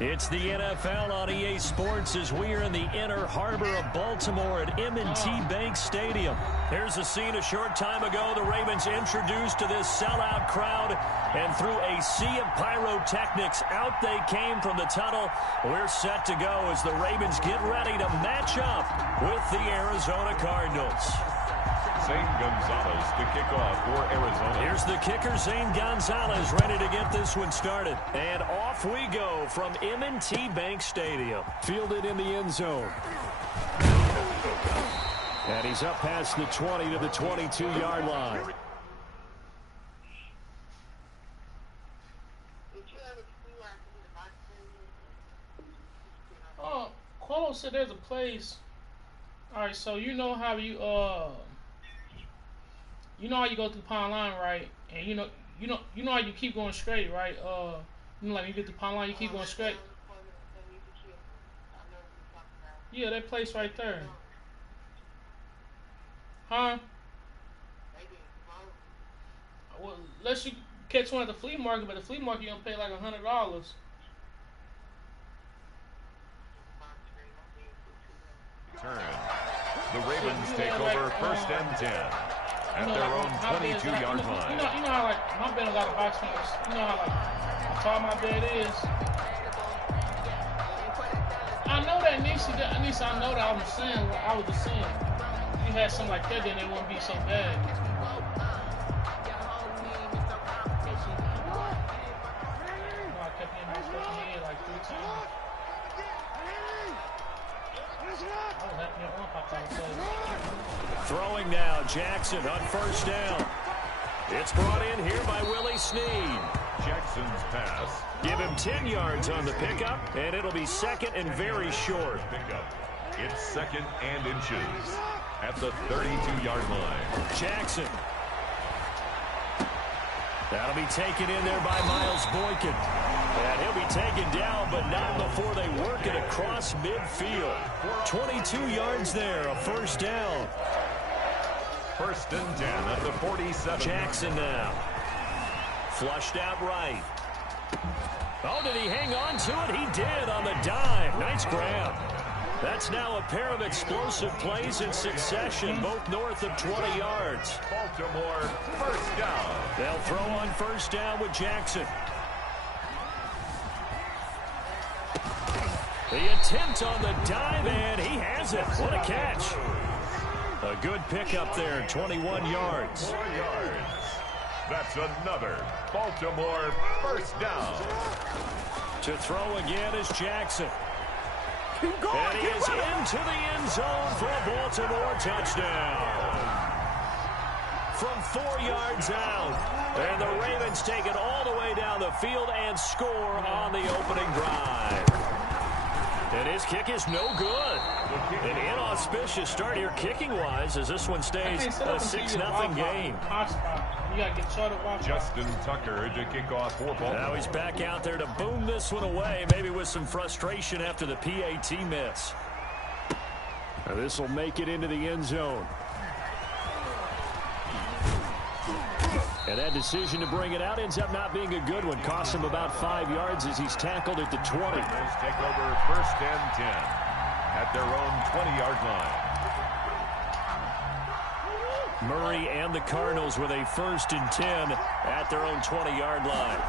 It's the NFL on EA Sports as we are in the inner harbor of Baltimore at M&T Bank Stadium. Here's a scene a short time ago. The Ravens introduced to this sellout crowd, and through a sea of pyrotechnics, out they came from the tunnel. We're set to go as the Ravens get ready to match up with the Arizona Cardinals. Zane Gonzalez to kick off for Arizona. Here's the kicker, Zane Gonzalez, ready to get this one started. And off we go from M&T Bank Stadium. Fielded in the end zone. And he's up past the 20 to the 22-yard line. Carlos said there's a place. All right, so you know how you how you go through Pine Line, right? And you know how you keep going straight, right? Like you get to Pine Line, you keep going straight. Yeah, that place right there. Huh? Well, unless you catch one at the flea market, but the flea market you're gonna pay like $100. Turn. The Ravens take over first and 10 at their own 22-yard line. You know how like my bed a lot of box fans. You know how like how tall my bed is. I know that Nisi. At least I know that I was saying what I was just saying. If you had something like that, then it wouldn't be so bad. You know, I kept hitting my fucking head like 3 times. Throwing now, Jackson on first down. It's brought in here by Willie Snead. Jackson's pass. Give him 10 yards on the pickup, and it'll be second and very short. Pickup. It's second and inches at the 32-yard line. Jackson. That'll be taken in there by Miles Boykin. And he'll be taken down, but not before they work it across midfield. 22 yards there, a first down. First and 10 at the 47. Jackson now. Flushed out right. Oh, did he hang on to it? He did on the dive. Nice grab. That's now a pair of explosive plays in succession, both north of 20 yards. Baltimore, first down. They'll throw on first down with Jackson. The attempt on the dive, and he has it. What a catch. A good pickup there, 21 yards. 4 yards. That's another Baltimore first down. To throw again is Jackson. And he is into the end zone for a Baltimore touchdown. From 4 yards out. And the Ravens take it all the way down the field and score on the opening drive. And his kick is no good. An inauspicious start here kicking-wise as this one stays a 6-0 game. You gotta get short of Justin Tucker to kick off for Baltimore. Now he's back out there to boom this one away, maybe with some frustration after the PAT miss. Now this will make it into the end zone. And that decision to bring it out ends up not being a good one. Costs him about 5 yards as he's tackled at the 20. Ravens take over first and 10 at their own 20-yard line. Murray and the Cardinals with a first and 10 at their own 20-yard line.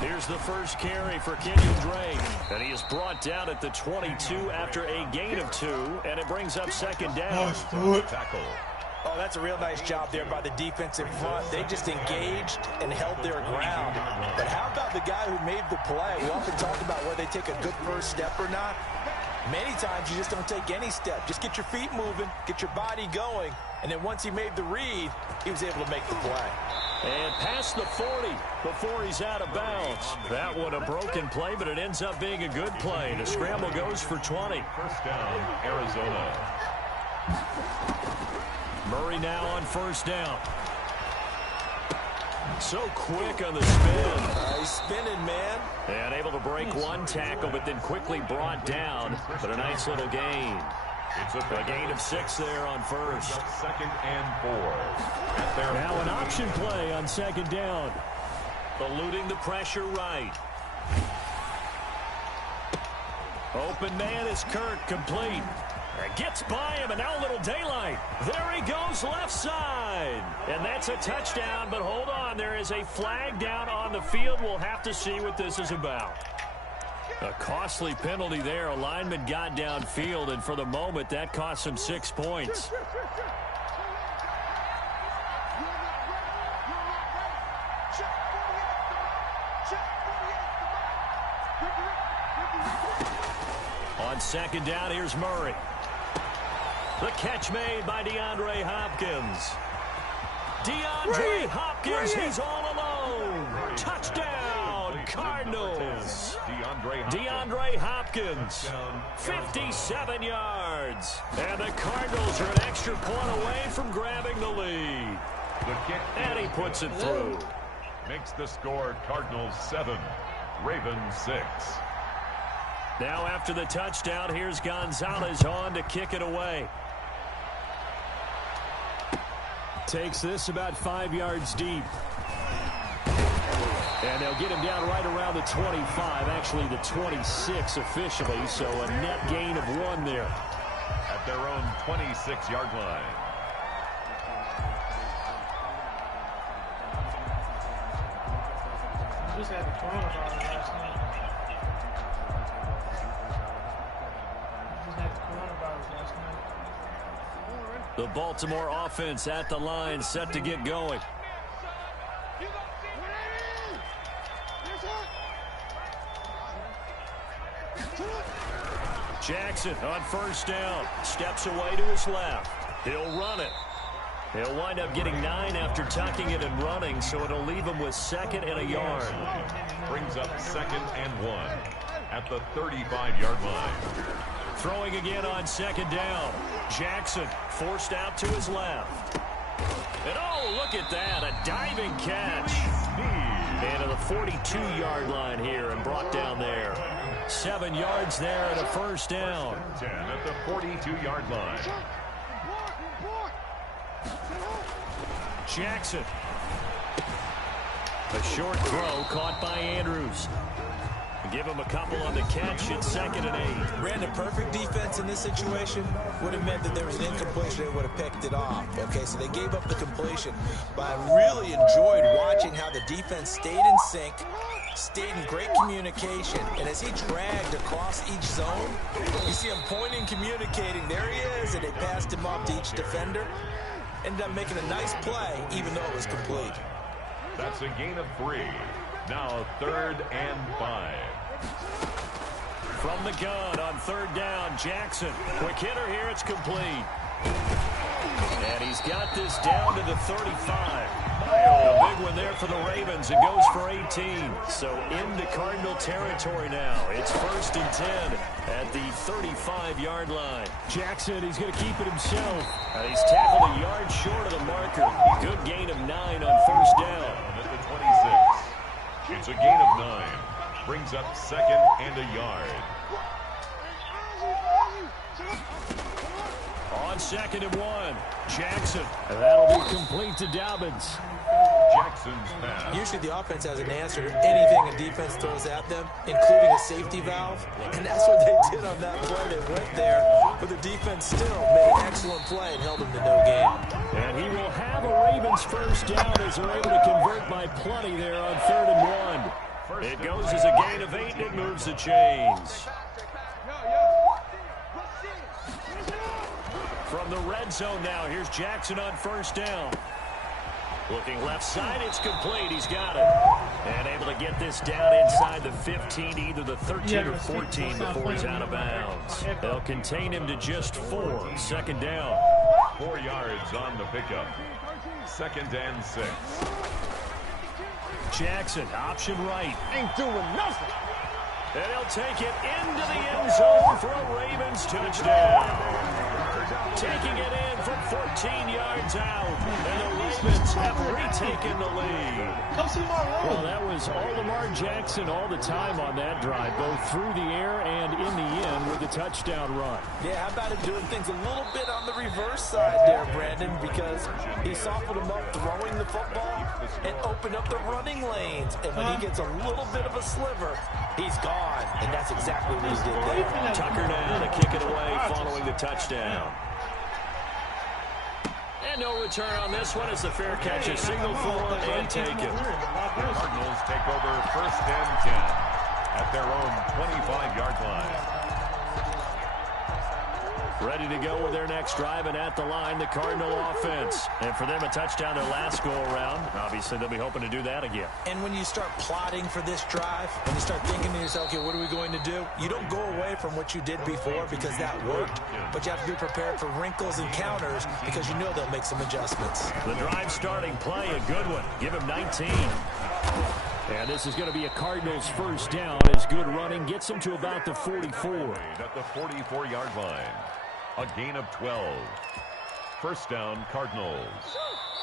Here's the first carry for Kenyon Drake. And he is brought down at the 22 after a gain of 2. And it brings up second down. Tackle. Oh, that's a real nice job there by the defensive front. They just engaged and held their ground. But how about the guy who made the play? We often talk about whether they take a good first step or not. Many times you just don't take any step. Just get your feet moving, get your body going, and then once he made the read, he was able to make the play. And past the 40 before he's out of bounds. That one a broken play, but it ends up being a good play. The scramble goes for 20. First down, Arizona. Murray now on first down. So quick on the spin. He's spinning, man. And able to break one tackle, but then quickly brought down. But a nice little gain. It's A gain of 6 there on first. Second and 4. Now an option play on second down. Eluding the pressure right. Open man is Kirk, complete. Gets by him, and now a little daylight. There he goes, left side. And that's a touchdown, but hold on. There is a flag down on the field. We'll have to see what this is about. A costly penalty there. A lineman got downfield, and for the moment, that cost him 6 points. On second down, here's Murray. The catch made by DeAndre Hopkins. DeAndre Hopkins, he's all alone. Touchdown, Cardinals. DeAndre Hopkins, 57 yards. And the Cardinals are an extra point away from grabbing the lead. And he puts it through. Makes the score Cardinals 7, Ravens 6. Now after the touchdown, here's Gonzalez on to kick it away. Takes this about 5 yards deep. And they'll get him down right around the 25, actually the 26 officially, so a net gain of 1 there. At their own 26-yard line. Just had the coronavirus last night. The Baltimore offense at the line, set to get going. Jackson on first down. Steps away to his left. He'll run it. He'll wind up getting 9 after tucking it and running, so it'll leave him with 2nd and a yard. Brings up 2nd and 1 at the 35-yard line. Throwing again on second down. Jackson forced out to his left. And oh, look at that, a diving catch. And to the 42-yard line here and brought down there. 7 yards there and a first down. 10 at the 42-yard line. Jackson. A short throw caught by Andrews. Give him a couple on the catch. It's 2nd and 8. Ran the perfect defense in this situation. Would have meant that there was an incompletion. They would have picked it off. Okay, so they gave up the completion. But I really enjoyed watching how the defense stayed in sync, stayed in great communication. And as he dragged across each zone, you see him pointing, communicating. There he is, and they passed him off to each defender. Ended up making a nice play, even though it was complete. That's a gain of 3. Now 3rd and 5. From the gun on third down, Jackson. Quick hitter here, it's complete. And he's got this down to the 35. A big one there for the Ravens. It goes for 18. So into Cardinal territory now. It's 1st and 10 at the 35-yard line. Jackson, he's going to keep it himself. And he's tackled a yard short of the marker. Good gain of 9 on first down. At the 26. It's a gain of 9. Brings up 2nd and a yard. On 2nd and 1, Jackson. And that'll be complete to Dobbins. Jackson's pass. Usually the offense has an answer to anything a defense throws at them, including a safety valve. And that's what they did on that play. They went there, but the defense still made an excellent play and held them to no gain. And he will have a Ravens first down as they're able to convert by plenty there on 3rd and 1. It goes as a gain of 8, and it moves the chains. From the red zone now, here's Jackson on first down. Looking left side, it's complete. He's got it. And able to get this down inside the 15, either the 13 or 14 before he's out of bounds. They'll contain him to just 4. 2nd down. 4 yards on the pickup. 2nd and 6. Jackson, option right. Ain't doing nothing. And he'll take it into the end zone for a Ravens touchdown. taking it in from 14 yards out. And the Ravens have retaken the lead. Come see my room. Well, that was all Lamar Jackson all the time on that drive, both through the air and in the end with a touchdown run. Yeah, how about him doing things a little bit on the reverse side there, Brandon, because he softened him up throwing the football and opened up the running lanes. And when he gets a little bit of a sliver, he's gone. And that's exactly what he did there. Tucker now to kick it away following the touchdown. And no return on this one as the fair catch is signaled for and taken. Cardinals take over 1st and 10 at their own 25-yard line. Ready to go with their next drive, and at the line, the Cardinal offense. And for them, a touchdown their last go-around. Obviously, they'll be hoping to do that again. And when you start plotting for this drive, when you start thinking to yourself, okay, what are we going to do? You don't go away from what you did before because that worked, but you have to be prepared for wrinkles and counters because you know they'll make some adjustments. The drive starting play, a good one. Give him 19. And this is going to be a Cardinals first down as good running gets them to about the 44. At the 44-yard line. A gain of 12. First down, Cardinals.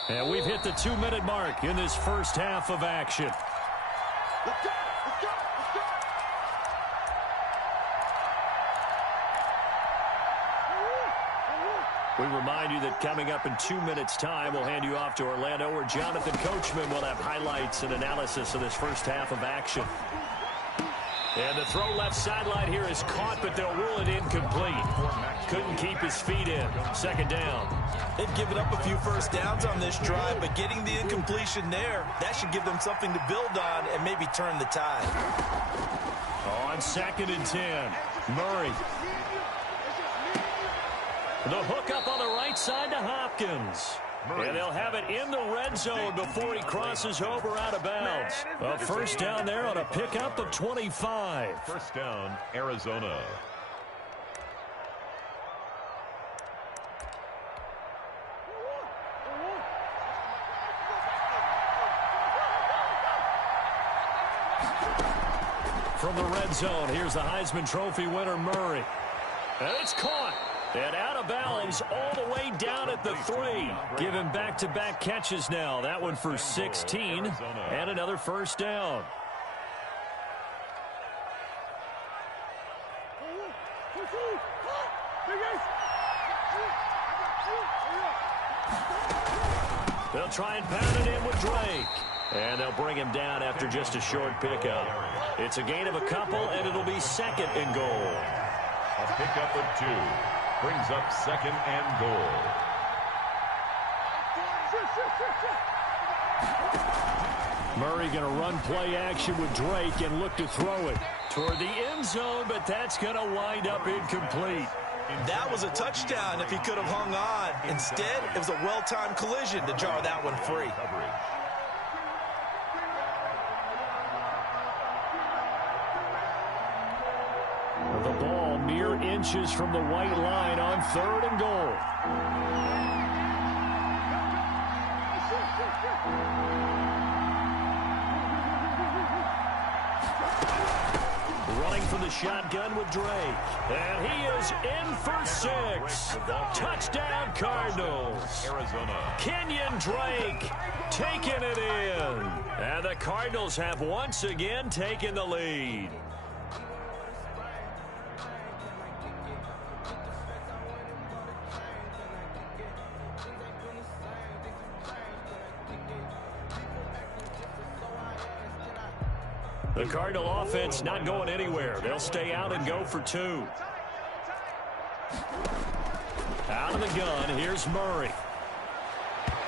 And we've hit the 2-minute mark in this first half of action. Let's go! Let's go! Let's go! We remind you that coming up in 2 minutes' time, we'll hand you off to Orlando, where Jonathan Coachman will have highlights and analysis of this first half of action. And the throw left sideline here is caught, but they'll rule it incomplete. Couldn't keep his feet in. Second down. They've given up a few first downs on this drive, but getting the incompletion there, that should give them something to build on and maybe turn the tide. On 2nd and 10, Murray. The hook up on the right side to Hopkins. And they'll have it in the red zone before he crosses over out of bounds. A first down there on a pickup of 25. First down, Arizona. From the red zone, here's the Heisman Trophy winner, Murray. And it's caught. And out of bounds all the way down at the 3. Give him back-to-back catches now. That one for 16 and another first down. They'll try and pound it in with Drake. And they'll bring him down after just a short pickup. It's a gain of a couple, and it'll be 2nd and goal. A pickup of 2. Brings up 2nd and goal. Murray going to run play action with Drake and look to throw it toward the end zone, but that's going to wind up incomplete. That was a touchdown if he could have hung on. Instead, it was a well-timed collision to jar that one free. The ball mere inches from the white line on 3rd and goal. Running from the shotgun with Drake. And he is in for 6. Touchdown, Cardinals. Arizona. Kenyon Drake taking it in. And the Cardinals have once again taken the lead. The Cardinal offense not going anywhere. They'll stay out and go for 2. Out of the gun, here's Murray.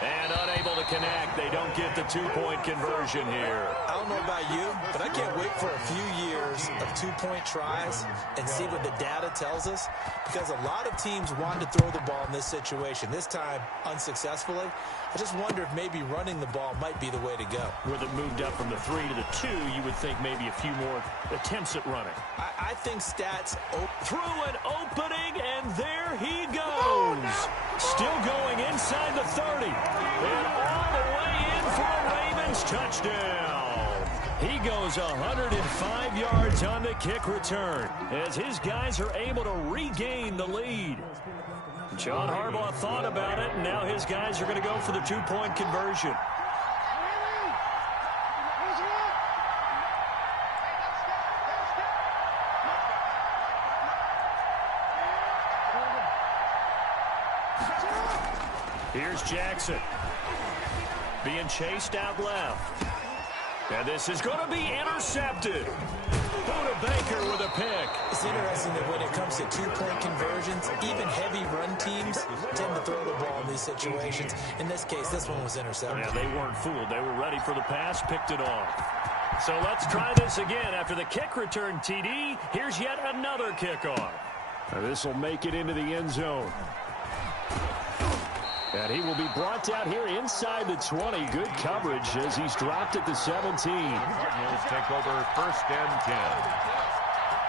And unable to connect. They don't get the 2-point conversion here. I don't know about you, but I can't wait for a few years of 2-point tries and see what the data tells us, because a lot of teams wanted to throw the ball in this situation, this time unsuccessfully. I just wonder if maybe running the ball might be the way to go. With it moved up from the 3 to the 2, you would think maybe a few more attempts at running. I think stats... Through an opening, and there he goes. Still going inside the 30. And all the way in for a Ravens touchdown. He goes 105 yards on the kick return as his guys are able to regain the lead. John Harbaugh thought about it, and now his guys are going to go for the two-point conversion. Here's Jackson. Being chased out left. And this is going to be intercepted. Buda Baker with a pick. It's interesting that when it comes to two-point conversions, even heavy run teams tend to throw the ball in these situations. In this case, this one was intercepted. Yeah, they weren't fooled. They were ready for the pass, picked it off. So let's try this again. After the kick return TD, here's yet another kickoff. This will make it into the end zone. And he will be brought down here inside the 20. Good coverage as he's dropped at the 17. Cardinals take over first and 10.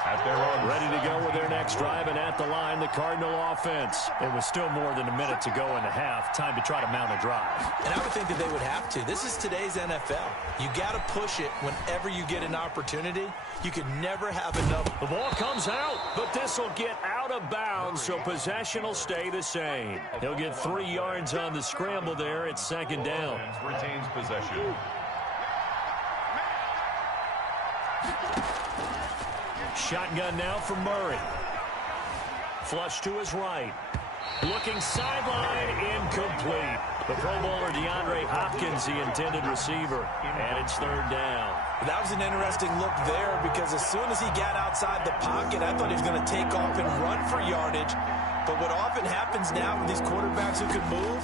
At their own. Ready to go with their next drive, and at the line, the Cardinal offense. It was still more than a minute to go in the half. Time to try to mount a drive. And I would think that they would have to. This is today's NFL. You got to push it whenever you get an opportunity. You can never have enough. The ball comes out, but this will get out of bounds, so possession will stay the same. He'll get 3 yards on the scramble there. It's second down. Retains possession. Shotgun now for Murray. Flush to his right. Looking sideline, incomplete. The Pro Bowler DeAndre Hopkins, the intended receiver. And it's third down. That was an interesting look there because as soon as he got outside the pocket, I thought he was going to take off and run for yardage. But what often happens now with these quarterbacks who can move,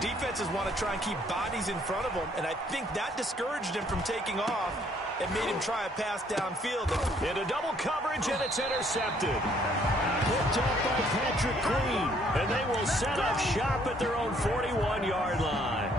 defenses want to try and keep bodies in front of them. And I think that discouraged him from taking off. It made him try a pass downfield. Into double coverage, and it's intercepted. Picked up by Patrick Queen. And they will set up shop at their own 41-yard line.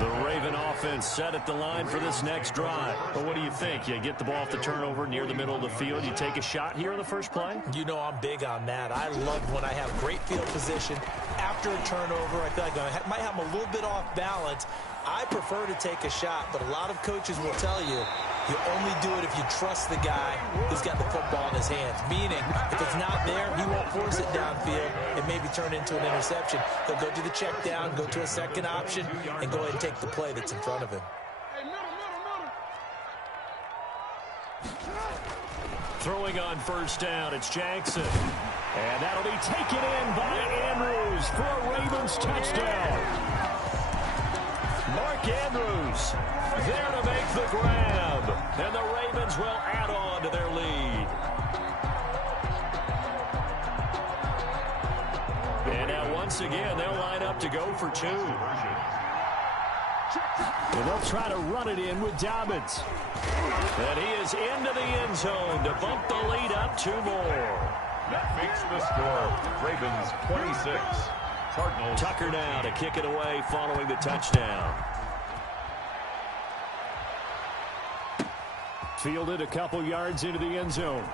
The Raven offense set at the line for this next drive. But what do you think? You get the ball off the turnover near the middle of the field. You take a shot here in the first play? You know I'm big on that. I love when I have great field position. After a turnover, I feel like I might have them a little bit off balance. I prefer to take a shot, but a lot of coaches will tell you you only do it if you trust the guy who's got the football in his hands. Meaning, if it's not there, he won't force it downfield. It may be turned into an interception. He'll go to the check down, go to a second option, and go ahead and take the play that's in front of him. Throwing on first down, it's Jackson. And that'll be taken in by Andrews for a Ravens touchdown. Mark Andrews there to make the grab. And the Ravens will add on to their lead. And now once again, they'll line up to go for two. And they'll try to run it in with Dobbins. And he is into the end zone to bump the lead up 2 more. That makes the score. Ravens 26. Cardinals. Tucker now to kick it away following the touchdown. Fielded a couple yards into the end zone.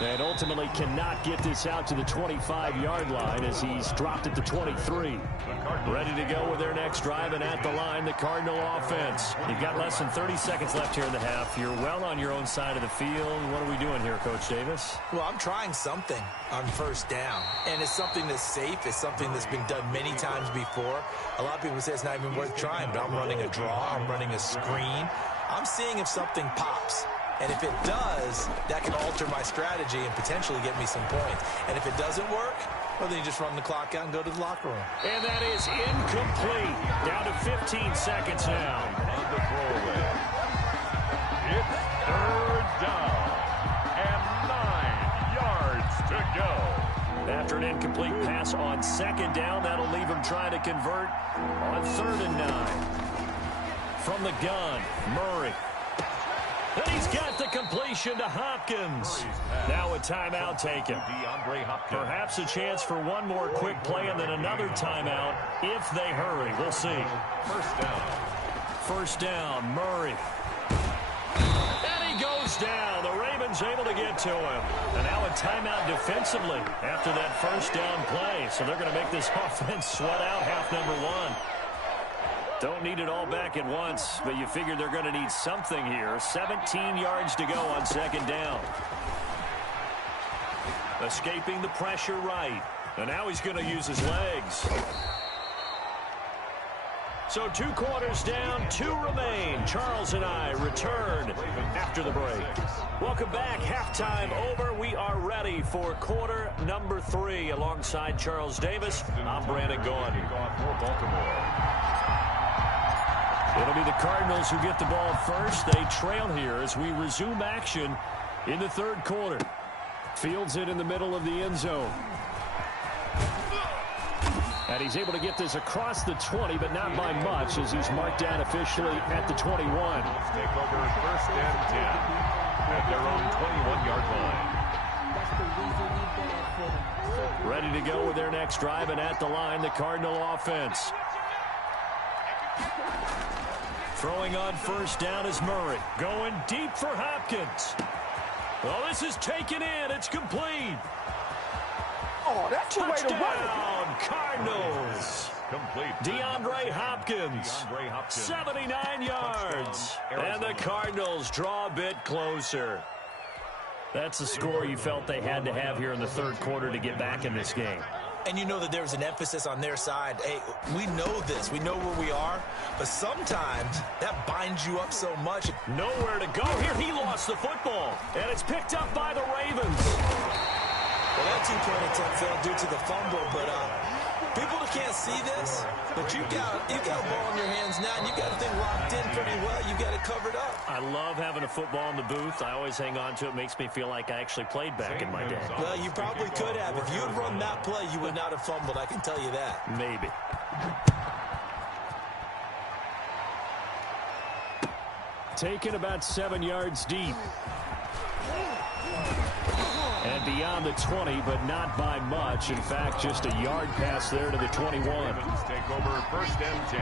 And ultimately cannot get this out to the 25-yard line as he's dropped at the 23. Ready to go with their next drive, and at the line, the Cardinal offense. You've got less than 30 seconds left here in the half. You're well on your own side of the field. What are we doing here, Coach Davis? Well, I'm trying something on first down, and it's something that's safe. It's something that's been done many times before. A lot of people say it's not even worth trying, but I'm running a draw. I'm running a screen. I'm seeing if something pops. And if it does, that can alter my strategy and potentially get me some points. And if it doesn't work, well, then you just run the clock out and go to the locker room. And that is incomplete. Down to 15 seconds now. On the throwaway. It's third down. And 9 yards to go. After an incomplete pass on second down, that'll leave him trying to convert on 3rd and 9. From the gun, Murray. And he's got the completion to Hopkins. Now a timeout taken. Perhaps a chance for one more quick play and then another timeout if they hurry. We'll see. First down, Murray. And he goes down. The Ravens able to get to him. And now a timeout defensively after that first down play. So they're going to make this offense sweat out half number 1. Don't need it all back at once, but you figure they're going to need something here. 17 yards to go on second down. Escaping the pressure right. And now he's going to use his legs. So 2 quarters down, 2 remain. Charles and I return after the break. Welcome back. Halftime over. We are ready for quarter number 3. Alongside Charles Davis, I'm Brandon Gaudin. It'll be the Cardinals who get the ball first. They trail here as we resume action in the 3rd quarter. Fields it in the middle of the end zone. And he's able to get this across the 20, but not by much, as he's marked down officially at the 21. Take over 1st and 10 at their own 21-yard line. Ready to go with their next drive, and at the line, the Cardinal offense. Throwing on 1st down is Murray. Going deep for Hopkins. Well, this is taken in. It's complete. Oh, that's the way to run it. Touchdown, Cardinals. Complete. DeAndre Hopkins, 79 yards. And the Cardinals draw a bit closer. That's the score you felt they had to have here in the 3rd quarter to get back in this game. And you know that there's an emphasis on their side. Hey, we know this. We know where we are. But sometimes that binds you up so much. Nowhere to go. Here he lost the football. And it's picked up by the Ravens. Well, that 2-point attempt failed due to the fumble, but people that can't see this, but you got a ball in your hands now, and you got the thing locked in pretty well. You got it covered up. I love having a football in the booth. I always hang on to it. Makes me feel like I actually played back in my day. Well, you probably could have. If you had run that play, you would not have fumbled. I can tell you that. Maybe. Taken about 7 yards deep. And beyond the 20, but not by much. In fact, just a yard pass there to the 21. Take over 1st and 10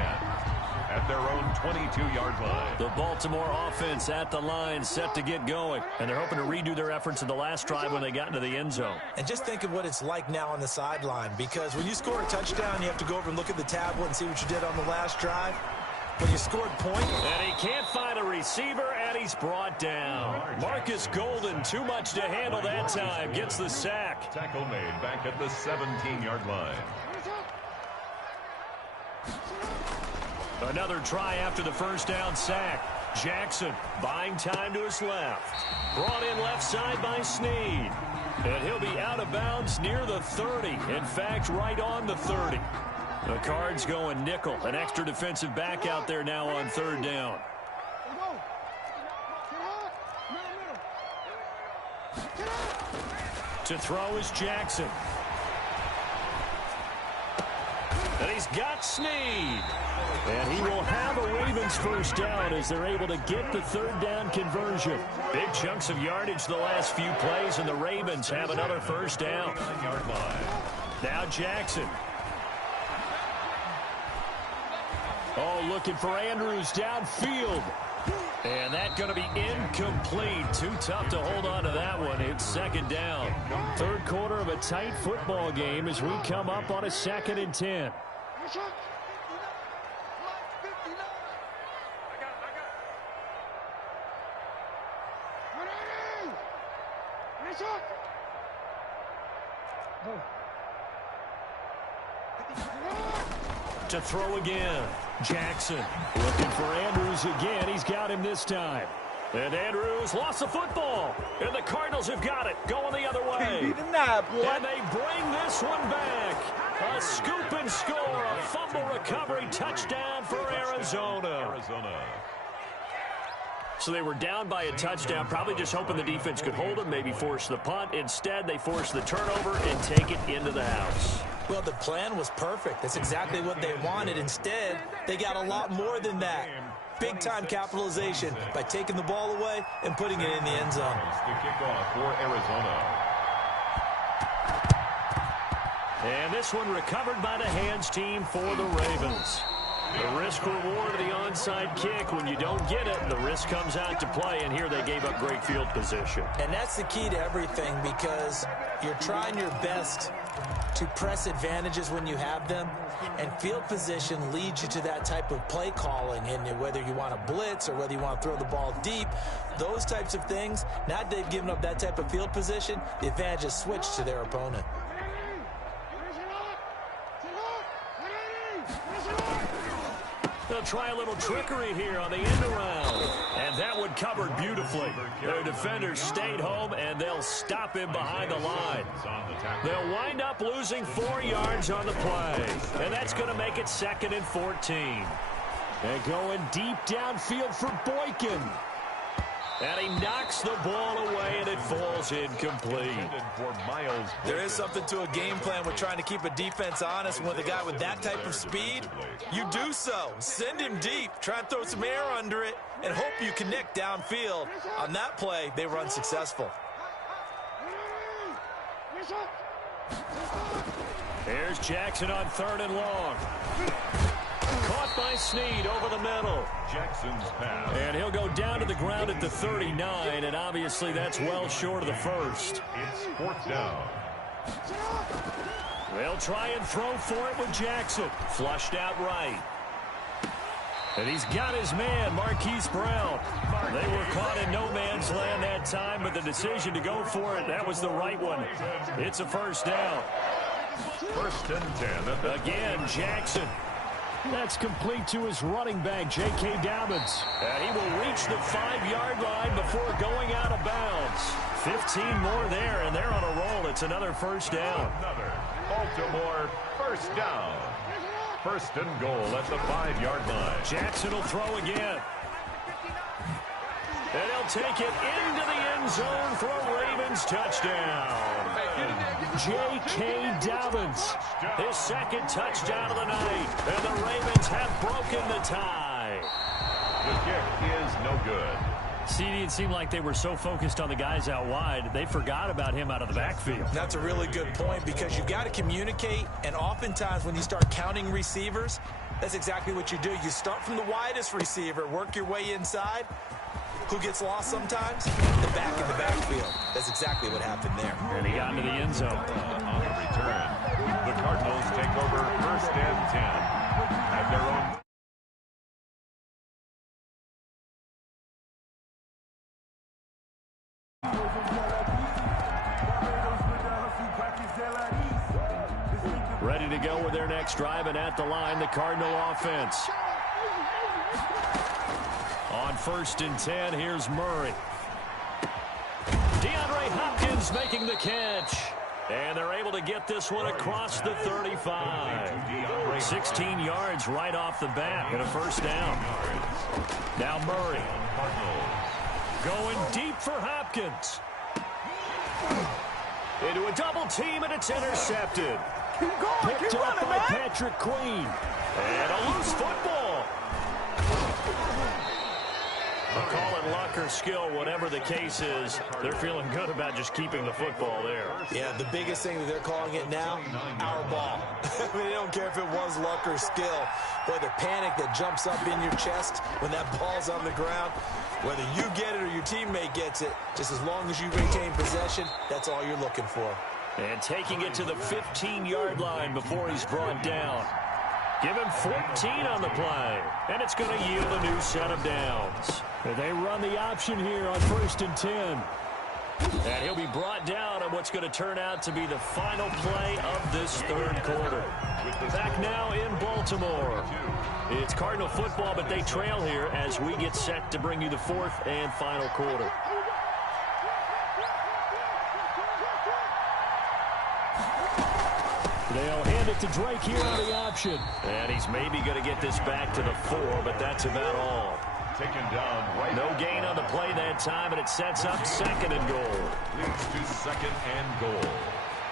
at their own 22-yard line. The Baltimore offense at the line, set to get going. And they're hoping to redo their efforts in the last drive when they got into the end zone. And just think of what it's like now on the sideline, because when you score a touchdown, you have to go over and look at the tablet and see what you did on the last drive. When you scored points. And he can't find a receiver, and he's brought down. Marcus Golden, too much to handle that time, gets the sack. Tackle made back at the 17-yard line. Another try after the 1st down sack. Jackson buying time to his left. Brought in left side by Snead. And he'll be out of bounds near the 30. In fact, right on the 30. The Cards going nickel. An extra defensive back out there now on 3rd down. To throw is Jackson. And he's got Snead. And he will have a Ravens 1st down as they're able to get the 3rd down conversion. Big chunks of yardage the last few plays, and the Ravens have another 1st down. Now Jackson. Oh, looking for Andrews downfield. And that's going to be incomplete. Too tough to hold on to that one. It's 2nd down. 3rd quarter of a tight football game as we come up on a 2nd and 10. To throw again. Jackson looking for Andrews again. He's got him this time. And Andrews lost the football. And the Cardinals have got it. Going the other way. Can't be denied, boy. And they bring this one back. A scoop and score. A fumble recovery touchdown for Arizona. So they were down by a touchdown, probably just hoping the defense could hold them, maybe force the punt. Instead, they force the turnover and take it into the house. Well, the plan was perfect. That's exactly what they wanted. Instead, they got a lot more than that. Big-time capitalization by taking the ball away and putting it in the end zone. The kickoff for Arizona. And this one recovered by the hands team for the Ravens. The risk reward of the onside kick. When you don't get it, the risk comes out to play, and here they gave up great field position. And that's the key to everything, because you're trying your best to press advantages when you have them, and field position leads you to that type of play calling. And whether you want to blitz or whether you want to throw the ball deep, those types of things, now that they've given up that type of field position, the advantage is switched to their opponent. They'll try a little trickery here on the end around. And that one covered beautifully. Their defenders stayed home, and they'll stop him behind the line. They'll wind up losing 4 yards on the play. And that's going to make it 2nd and 14. And going deep downfield for Boykin. And he knocks the ball away, and it falls incomplete. There is something to a game plan with trying to keep a defense honest. And with a guy with that type of speed, you do so. Send him deep. Try and throw some air under it and hope you connect downfield. On that play, they were unsuccessful. Here's Jackson on 3rd and long. Caught by Snead over the middle. Jackson's pass. And he'll go down to the ground at the 39, and obviously that's well short of the first. It's 4th down. They'll try and throw for it with Jackson. Flushed out right. And he's got his man, Marquise Brown. They were caught in no man's land that time, but the decision to go for it, that was the right one. It's a 1st down. 1st and 10. Again, Jackson. That's complete to his running back, J.K. Dobbins. And he will reach the 5-yard line before going out of bounds. 15 more there, and they're on a roll. It's another 1st down. Another Baltimore 1st down. 1st and goal at the 5-yard line. Jackson will throw again. And he'll take it into the end zone for a Ravens touchdown. J.K. Dobbins, his 2nd touchdown of the night. And the Ravens have broken the tie. The kick is no good. CD, it seemed like they were so focused on the guys out wide, they forgot about him out of the backfield. That's a really good point, because you've got to communicate, and oftentimes when you start counting receivers, that's exactly what you do. You start from the widest receiver, work your way inside. Who gets lost sometimes? The back in the backfield. That's exactly what happened there. And he got into the end zone. On the return, the Cardinals take over 1st and 10 at their own. Ready to go with their next drive, and at the line, the Cardinal offense. On 1st and 10, here's Murray. DeAndre Hopkins making the catch. And they're able to get this one across the 35. 16 yards right off the bat and a 1st down. Now Murray. Going deep for Hopkins. Into a double team, and it's intercepted. Picked up by Patrick Queen. And a loose football. I'll call it luck or skill, whatever the case is. They're feeling good about just keeping the football there. Yeah, the biggest thing that they're calling it now, our ball. I mean, they don't care if it was luck or skill. Boy, the panic that jumps up in your chest when that ball's on the ground, whether you get it or your teammate gets it, just as long as you retain possession, that's all you're looking for. And taking it to the 15-yard line before he's brought down. Give him 14 on the play, and it's going to yield a new set of downs. And they run the option here on 1st and 10. And he'll be brought down on what's going to turn out to be the final play of this 3rd quarter. Back now in Baltimore. It's Cardinal football, but they trail here as we get set to bring you the 4th and final quarter. They'll hand it to Drake here on the option. And he's maybe going to get this back to the 4, but that's about all. Taken down right. No gain on the play that time, and it sets up 2nd and goal. Leads to 2nd and goal.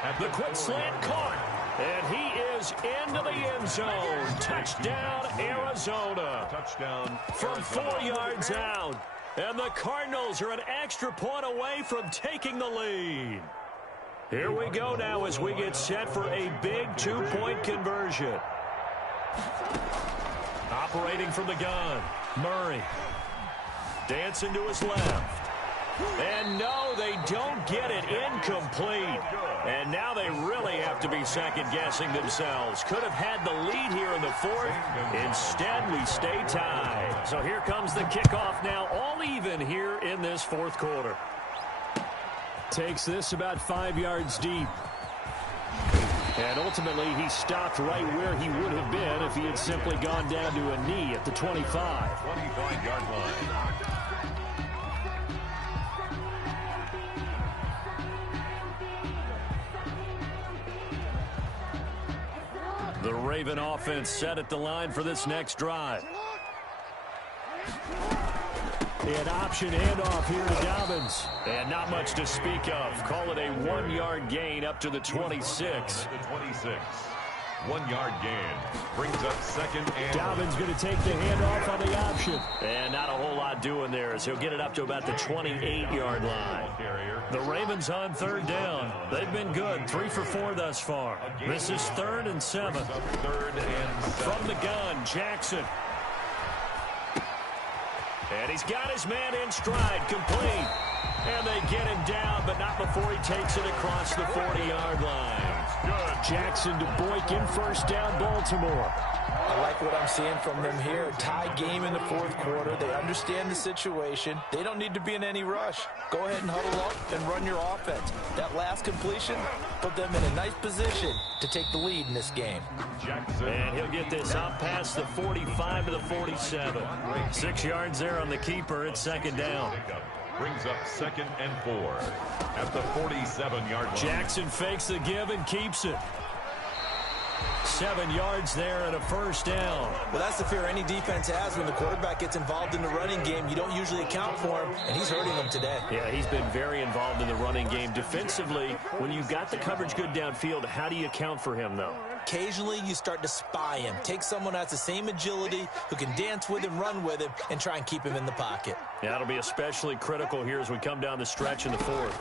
At the quick slant caught. And he is into the end zone. Touchdown, Arizona. Touchdown. From 4 yards out. And the Cardinals are an extra point away from taking the lead. Here we go now as we get set for a big 2-point conversion. Operating from the gun, Murray. Dancing to his left. And no, they don't get it. Incomplete. And now they really have to be second-guessing themselves. Could have had the lead here in the fourth. Instead, we stay tied. So here comes the kickoff now, all even here in this fourth quarter. Takes this about 5 yards deep. And ultimately, he stopped right where he would have been if he had simply gone down to a knee at the 25. 25-yard line. The Raven offense set at the line for this next drive. An option handoff here to Dobbins. And not much to speak of. Call it a 1-yard gain up to the 26. 1-yard gain brings up second and... Dobbins going to take the handoff on the option. And not a whole lot doing there as he'll get it up to about the 28-yard line. The Ravens on third down. They've been good. 3 for 4 thus far. This is 3rd and 7. From the gun, Jackson. And he's got his man in stride, complete. And they get him down, but not before he takes it across the 40-yard line. Jackson to Boykin, first down, Baltimore. I like what I'm seeing from them here. Tie game in the fourth quarter. They understand the situation. They don't need to be in any rush. Go ahead and huddle up and run your offense. That last completion put them in a nice position to take the lead in this game. And he'll get this up past the 45 to the 47. 6 yards there on the keeper. It's second down. Brings up second and 4 at the 47-yard line. Jackson fakes the give and keeps it. 7 yards there and a first down. Well, that's the fear any defense has when the quarterback gets involved in the running game. You don't usually account for him, and he's hurting them today. Yeah, he's been very involved in the running game. Defensively, when you've got the coverage good downfield, how do you account for him, though? Occasionally, you start to spy him. Take someone that's the same agility, who can dance with him, run with him, and try and keep him in the pocket. Yeah, that'll be especially critical here as we come down the stretch in the fourth.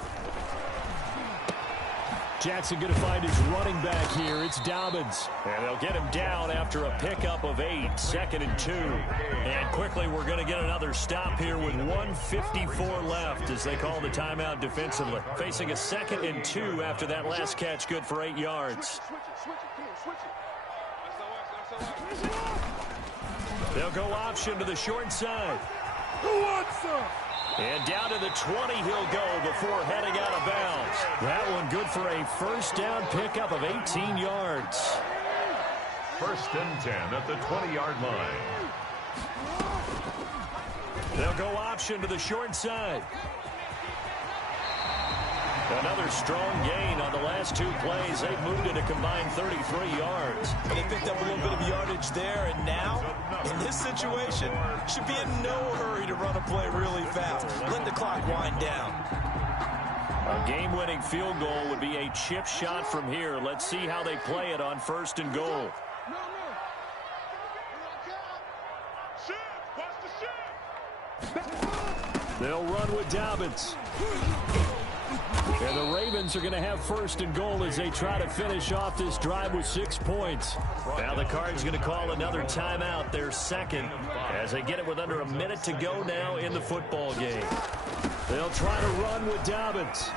Jackson going to find his running back here. It's Dobbins. And they'll get him down after a pickup of 8. 2nd and 2. And quickly we're going to get another stop here with 1:54 left as they call the timeout defensively. Facing a 2nd and 2 after that last catch, good for 8 yards. They'll go option to the short side. Who wants some? And down to the 20 he'll go before heading out of bounds. That one good for a first down pickup of 18 yards. 1st and 10 at the 20-yard line. They'll go option to the short side. Another strong gain on the last 2 plays. They've moved it a combined 33 yards. They picked up a little bit of yardage there, and now, in this situation, should be in no hurry to run a play really fast. Let the clock wind down. A game-winning field goal would be a chip shot from here. Let's see how they play it on 1st and goal. They'll run with Dobbins. And the Ravens are going to have 1st and goal as they try to finish off this drive with 6 points. Now the Cards going to call another timeout, their second, as they get it with under a minute to go now in the football game. They'll try to run with Dobbins.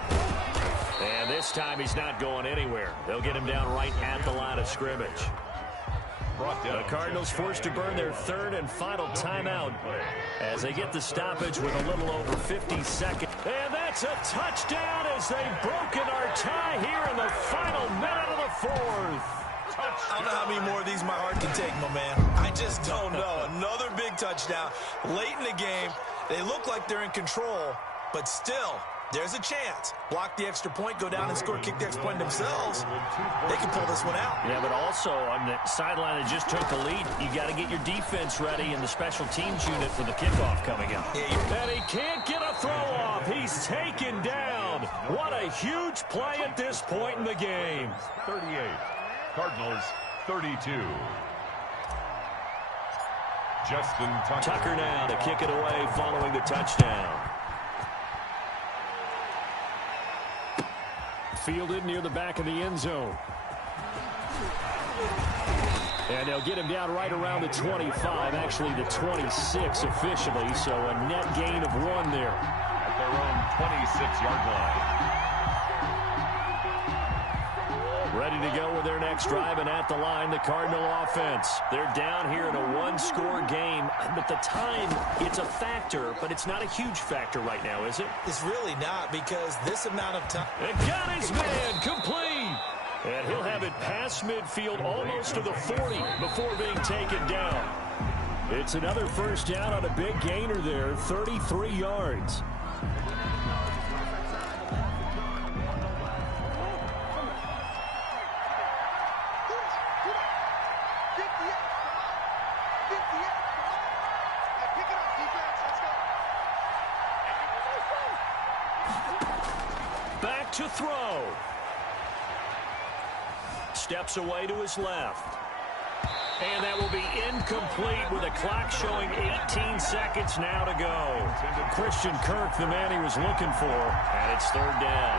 And this time he's not going anywhere. They'll get him down right at the line of scrimmage. The Cardinals forced to burn their 3rd and final timeout as they get the stoppage with a little over 50 seconds. And that's a touchdown as they've broken our tie here in the final minute of the fourth. I don't know how many more of these my heart can take, my man. I just don't know. Another big touchdown. Late in the game, they look like they're in control, but still, there's a chance. Block the extra point, go down and score, kick the extra point themselves. They can pull this one out. Yeah, but also on the sideline that just took the lead, you got to get your defense ready in the special teams unit for the kickoff coming up. And he can't get a throw off. He's taken down. What a huge play at this point in the game. 38. Cardinals 32. Justin Tucker now to kick it away following the touchdown. Fielded near the back of the end zone. And they'll get him down right around the 25, actually the 26 officially, so a net gain of 1 there. At their own 26-yard line. Ready to go with their next drive, and at the line, the Cardinal offense. They're down here in a one-score game, but the time, it's a factor, but it's not a huge factor right now, is it? It's really not, because this amount of time. And got his man complete. And he'll have it past midfield almost to the 40 before being taken down. It's another first down on a big gainer there, 33 yards. Back to throw. Steps away to his left. And that will be incomplete with a clock showing 18 seconds now to go. Christian Kirk, the man he was looking for, and it's third down.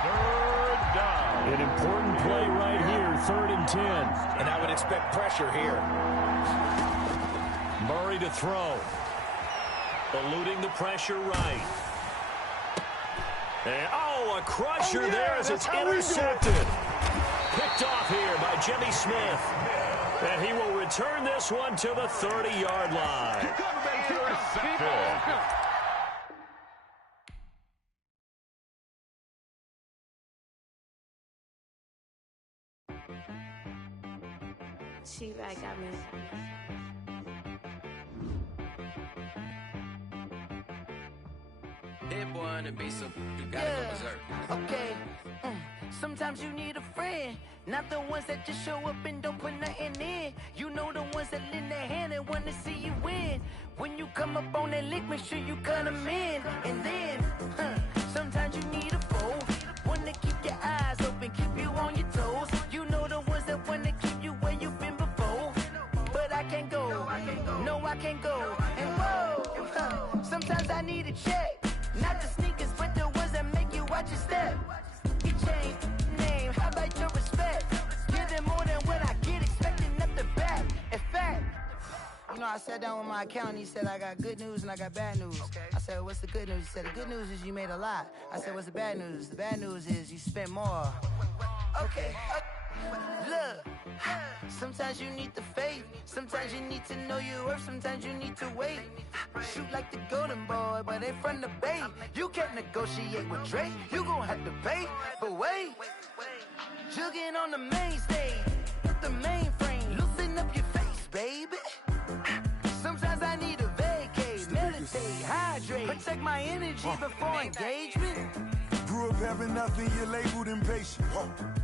Third down. An important play right here, 3rd and 10. And I would expect pressure here. Murray to throw. Eluding the pressure right. And, a crusher there as it's intercepted. Picked off here by Jimmy Smith. And he will return this one to the 30-yard line. She-Rag got me. Hit boy on the beat, so you gotta go berserk. Okay. Sometimes you need a friend, not the ones that just show up and don't put nothing in. You know the ones that lend their hand and wanna see you win. When you come up on that lick, make sure you cut them in. And then, sometimes you need a foe, one to keep your eyes open, keep you on your toes. You know the ones that wanna keep you where you've been before. But I can't go, no I can't go. And whoa, sometimes I need a check, not the sneakers, but the ones that make you watch your step. You change name, how about your respect? Give them more than what I get, expecting nothing back. In fact, you know, I sat down with my accountant, he said, I got good news and I got bad news. I said, what's the good news? He said, the good news is you made a lot. I said, what's the bad news? The bad news is you spent more. Okay. Look, sometimes you need the faith, sometimes you need to know your worth, sometimes you need to wait. Shoot like the golden boy, but they from the bay. You can't negotiate with Drake, you gon' have to pay. But wait, jugging on the main stage, with the mainframe, loosen up your face, baby. Sometimes I need a vacate, meditate, hydrate, protect my energy before engagement. Grew up having nothing, you're labeled impatient.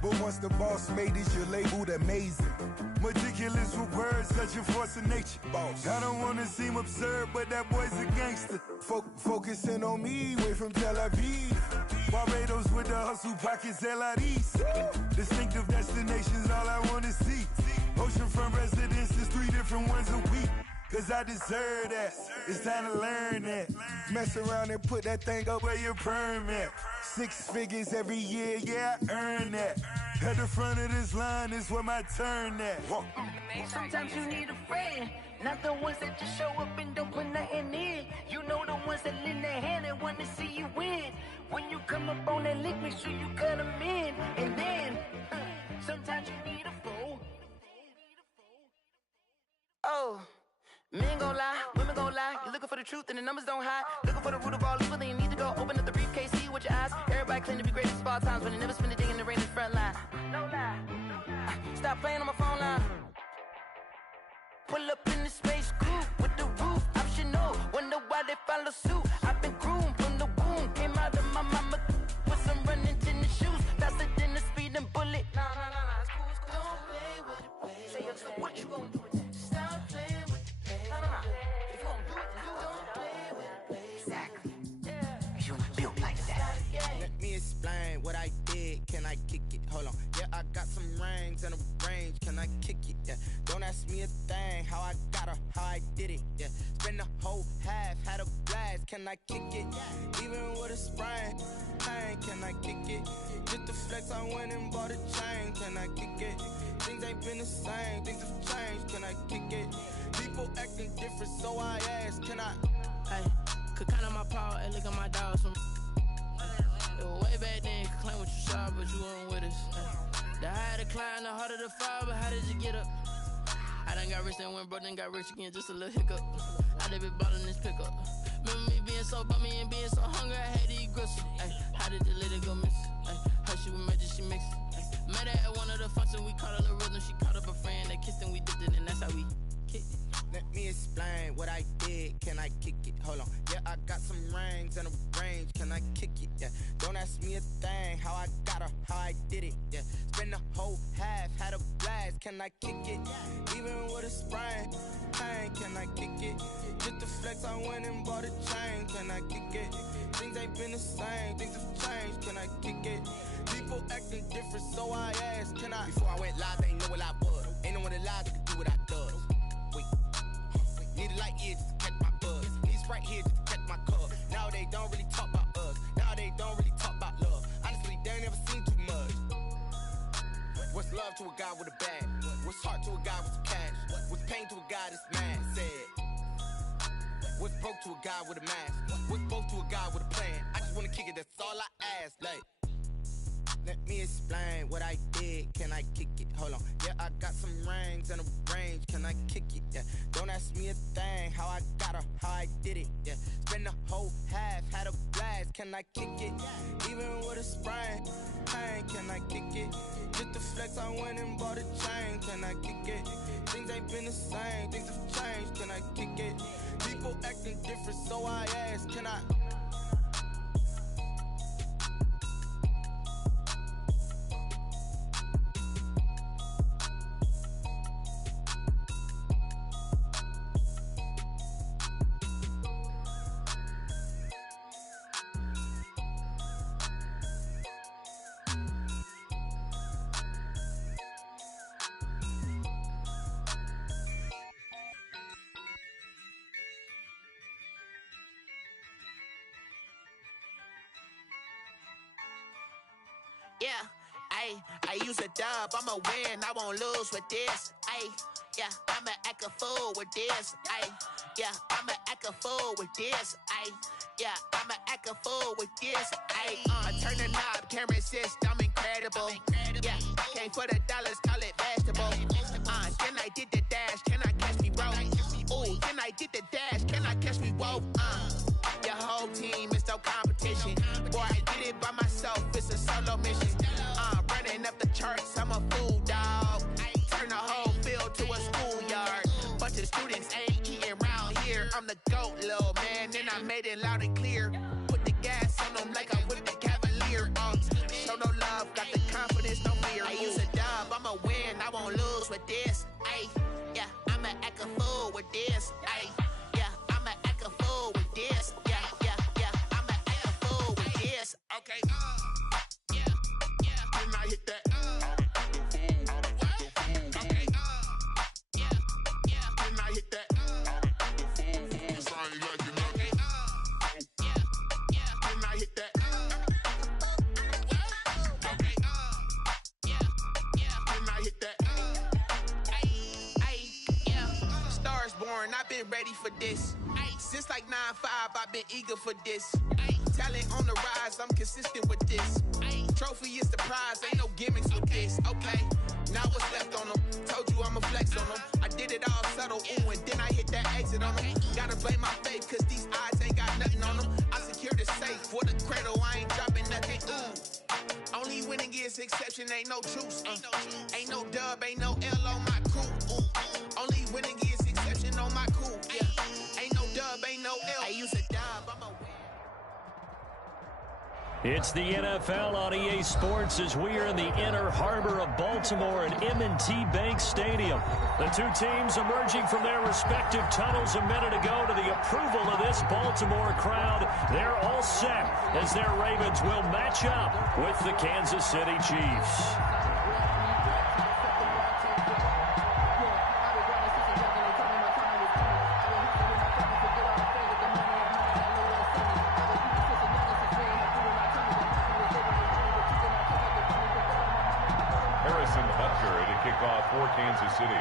But once the boss made it, you're labeled amazing. Meticulous with words, such a force of nature. I don't wanna seem absurd, but that boy's a gangster. Focusing on me, way from Tel Aviv. Barbados with the hustle pockets, LIDs. Distinctive destinations, all I wanna see. Oceanfront residences, 3 different ones a week. Cause I deserve that, it's time to learn that. Mess around and put that thing up where your permit. 6 figures every year, yeah, I earn that. At the front of this line is where my turn at. Sometimes you need a friend, not the ones that just show up and don't put nothing in. You know the ones that lend their hand and want to see you win. When you come up on that lick, make sure you cut them in. And then, sometimes you need a foe. Oh. Men gon' lie, women gon' lie. You're looking for the truth and the numbers don't hide. Looking for the root of all evil, then you need to go open up the briefcase, see with your eyes. Everybody claim to be greatest of all times, but they never spend a day in the rain in the front line. No lie. Stop playing on my phone line. Pull up in the space coupe with the roof optional. Wonder why they follow suit. I've been groomed from the womb. Came out of my mama with some running tennis shoes. Faster than the speeding bullet. Nah, it's cool, it's cool. Don't play with it, play. Say so what you gon' do with it? Stop playing with it. If you gon' do it, then don't play with it. Exactly. Cause you're not built like that. Let me explain. explain what I did. Can I kick it? Hold on. Yeah, I got some rings and a range. Can I kick it? Yeah. Don't ask me a thing. How I got her, how I did it. Yeah. Spend the whole half, had a blast. Can I kick it? Even with a sprain. Pain, can I kick it? Just the flex, I went and bought a chain. Can I kick it? Things ain't been the same. Things have changed. Can I kick it? People acting different, so I ask. Can I? Hey, could count on my power and look at my dogs from. It was way back then, could claim what you saw, but you weren't with us. The higher the climb, the harder the fall, but how did you get up? I done got rich and went broke, then got rich again, just a little hiccup. I done been bought in this pickup. Remember me being so bummy and being so hungry, I had to eat gristle. Ay, how did the lady go miss? Ay, her she was magic, she mixed. Met her at one of the functions, we caught a little rhythm, she caught up a friend, they kissed and we dipped it, and that's how we kicked it. Let me explain what I did. Can I kick it? Hold on. Yeah, I got some rings and a range. Can I kick it? Yeah. Don't ask me a thing. How I got her, how I did it. Yeah. Spend the whole half, had a blast. Can I kick it? Even with a sprain. Pain, can I kick it? Just the flex, I went and bought a chain. Can I kick it? Things ain't been the same. Things have changed. Can I kick it? People acting different, so I ask. Can I? Before I went live, they ain't know what I was. Ain't no one alive that could do what I does. Wait. Need a light here just to catch my buzz. Need Sprite here just to catch my cup. Now they don't really talk about us. Now they don't really talk about love. Honestly, they ain't never seen too much. What's love to a guy with a bag? What's heart to a guy with some cash? What's pain to a guy that's mad? Said. What's broke to a guy with a mask? What's broke to a guy with a plan? I just wanna kick it, that's all I ask. Like, let me explain what I did. Can I kick it? Hold on. Yeah, I got some rings and a range. Can I kick it? Yeah. Don't ask me a thing. How I got her, how I did it. Yeah. Spend the whole half, had a blast. Can I kick it? Even with a sprain. Pain, can I kick it? Just the flex, I went and bought a chain. Can I kick it? Things ain't been the same. Things have changed. Can I kick it? People acting different, so I ask. Can I? Yeah, I use a dub, I'ma win, I won't lose with this. Yeah, I'ma act a fool with this. Yeah, I'ma act a fool with this. Yeah, I'ma act a fool with this. I turn the knob, can't resist, I'm incredible. Yeah, came for the dollars, call it vegetable. Then I did the dash, can I catch me, bro? Ooh, then I did the dash, can I catch me, whoa? Your whole team is no competition. Boy, I did it by myself, it's a solo mission. Running up the charts, I'm a fool, dog. Turn the whole field to a schoolyard. Bunch of students ain't eating round here. I'm the GOAT, little man, and I made it loud and clear. Put the gas on them like I'm with the Cavalier. Show no love, got the confidence, no fear. I use a dub, I'ma win, I won't lose with this. Yeah, I'ma act a fool with this. Yeah, I'ma act a fool with this. Yeah, I'ma act a fool with this. Okay, yeah, when I hit that, okay, yeah, when I hit that, it's only like you know. Okay, yeah, when I hit that, okay, yeah, when I hit that, yeah. Stars born, I've been ready for this. Since like 9-5, I've been eager for this. Talent on the rise, I'm consistent with this. Trophy is the prize, ain't no gimmicks with this. Okay, now what's left on them? Told you I'ma flex on them. I did it all subtle, ooh, and then I hit that exit on them. Gotta blame my faith, cause these eyes ain't got nothing on them. I secured the safe with a cradle, I ain't dropping nothing, ooh. Only winning is exception, ain't no truce. Ain't no dub, ain't no L on my crew. Only winning is exception on my crew. Yeah, ain't no dub, ain't no L. I use a dub, I'm a win. It's the NFL on EA Sports as we are in the inner harbor of Baltimore at M&T Bank Stadium. The two teams emerging from their respective tunnels a minute ago to the approval of this Baltimore crowd. They're all set as their Ravens will match up with the Kansas City Chiefs. For Kansas City.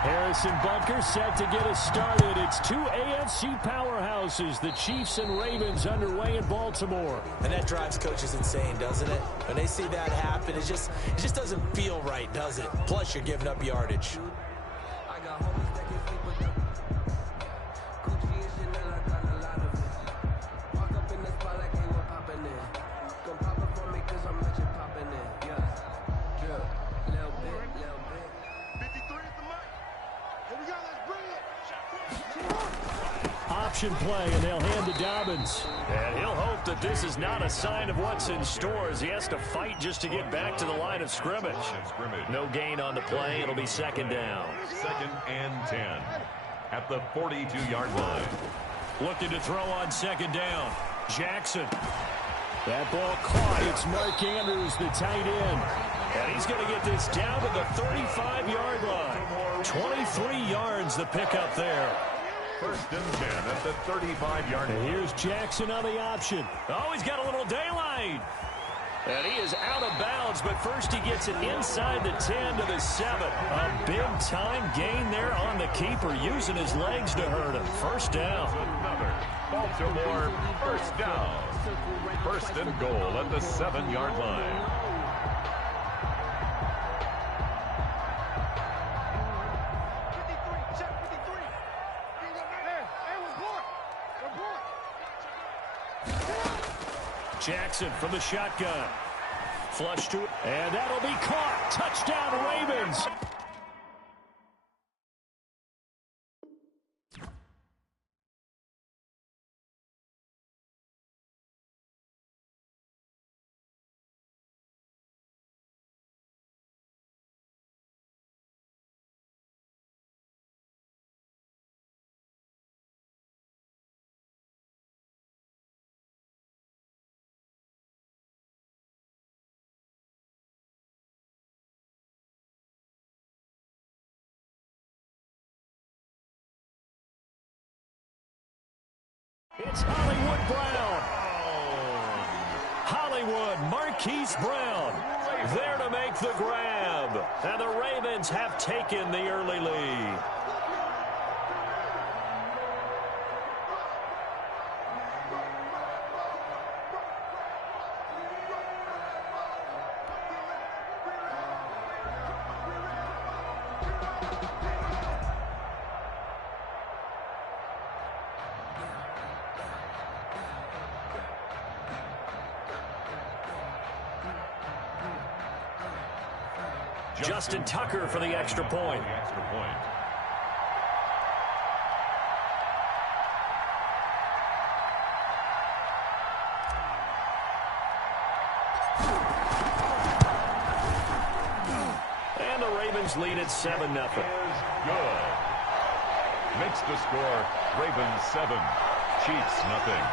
Harrison Butker set to get us started. It's two AFC powerhouses, the Chiefs and Ravens, underway in Baltimore. And that drives coaches insane, doesn't it? When they see that happen, it just doesn't feel right, does it? Plus, you're giving up yardage. Option play, and they'll hand to Dobbins. And he'll hope that this is not a sign of what's in store as he has to fight just to get back to the line of scrimmage. No gain on the play. It'll be second down. 2nd and 10 at the 42-yard line. Looking to throw on second down. Jackson. That ball caught. It's Mark Andrews, the tight end. And he's going to get this down to the 35-yard line. 23 yards the pickup there. 1st and 10 at the 35-yard line. Here's Jackson on the option. Oh, he's got a little daylight. And he is out of bounds, but first he gets it inside the 10 to the 7. A big-time gain there on the keeper, using his legs to hurt him. First down. Another Baltimore first down. 1st and goal at the 7-yard line. Jackson from the shotgun. Flush to it. And that'll be caught. Touchdown, Ravens. It's Hollywood Brown. Hollywood, Marquise Brown, there to make the grab. And the Ravens have taken the early lead. Justin Tucker for the extra point. And the Ravens lead at 7-0. Good. Makes the score Ravens 7, Chiefs nothing.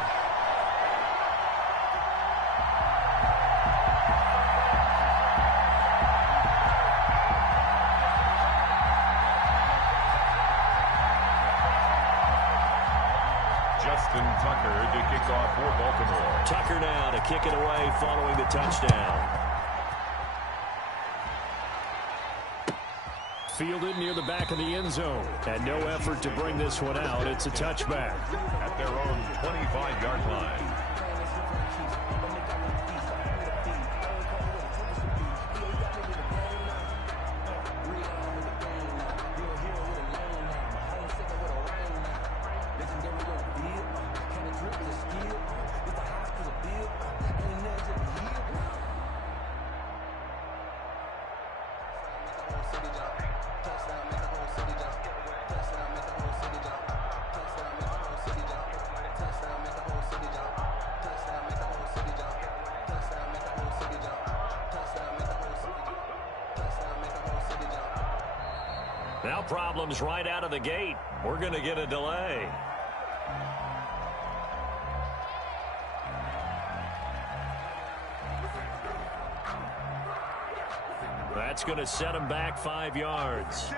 Tucker to kick off for Baltimore. Tucker now to kick it away following the touchdown. Fielded near the back of the end zone. And no effort to bring this one out. It's a touchback. At their own 25-yard line. Now problems right out of the gate. We're going to get a delay. That's going to set him back 5 yards.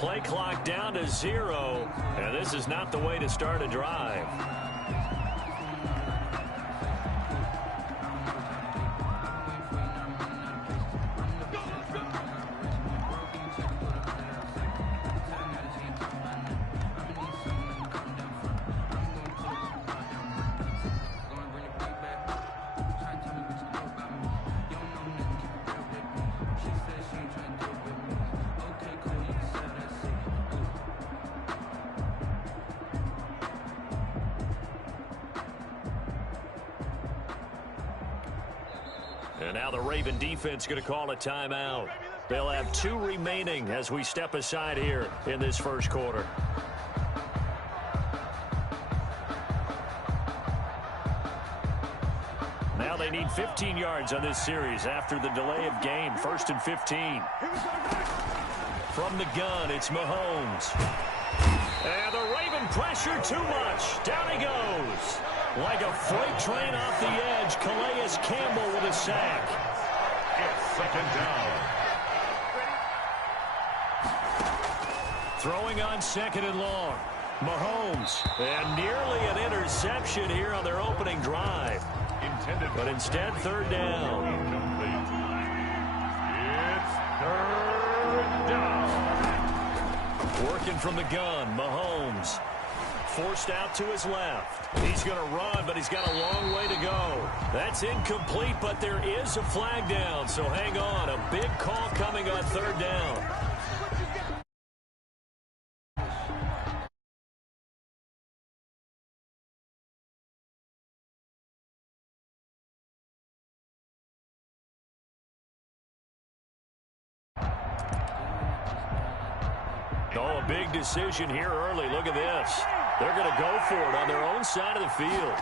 play clock down to 0, and this is not the way to start a drive. And now the Raven defense going to call a timeout. They'll have 2 remaining as we step aside here in this first quarter. Now they need 15 yards on this series after the delay of game. 1st and 15. From the gun, it's Mahomes. And the Raven pressure too much. Down he goes. Like a freight train off the edge, Calais Campbell with a sack. It's 2nd down. Throwing on 2nd and long. Mahomes. And nearly an interception here on their opening drive. But instead, 3rd down. It's 3rd down. Working from the gun, Mahomes. Forced out to his left. He's going to run, but he's got a long way to go. That's incomplete, but there is a flag down, so hang on. A big call coming on 3rd down. Oh, a big decision here early. Look at this. They're going to go for it on their own side of the field.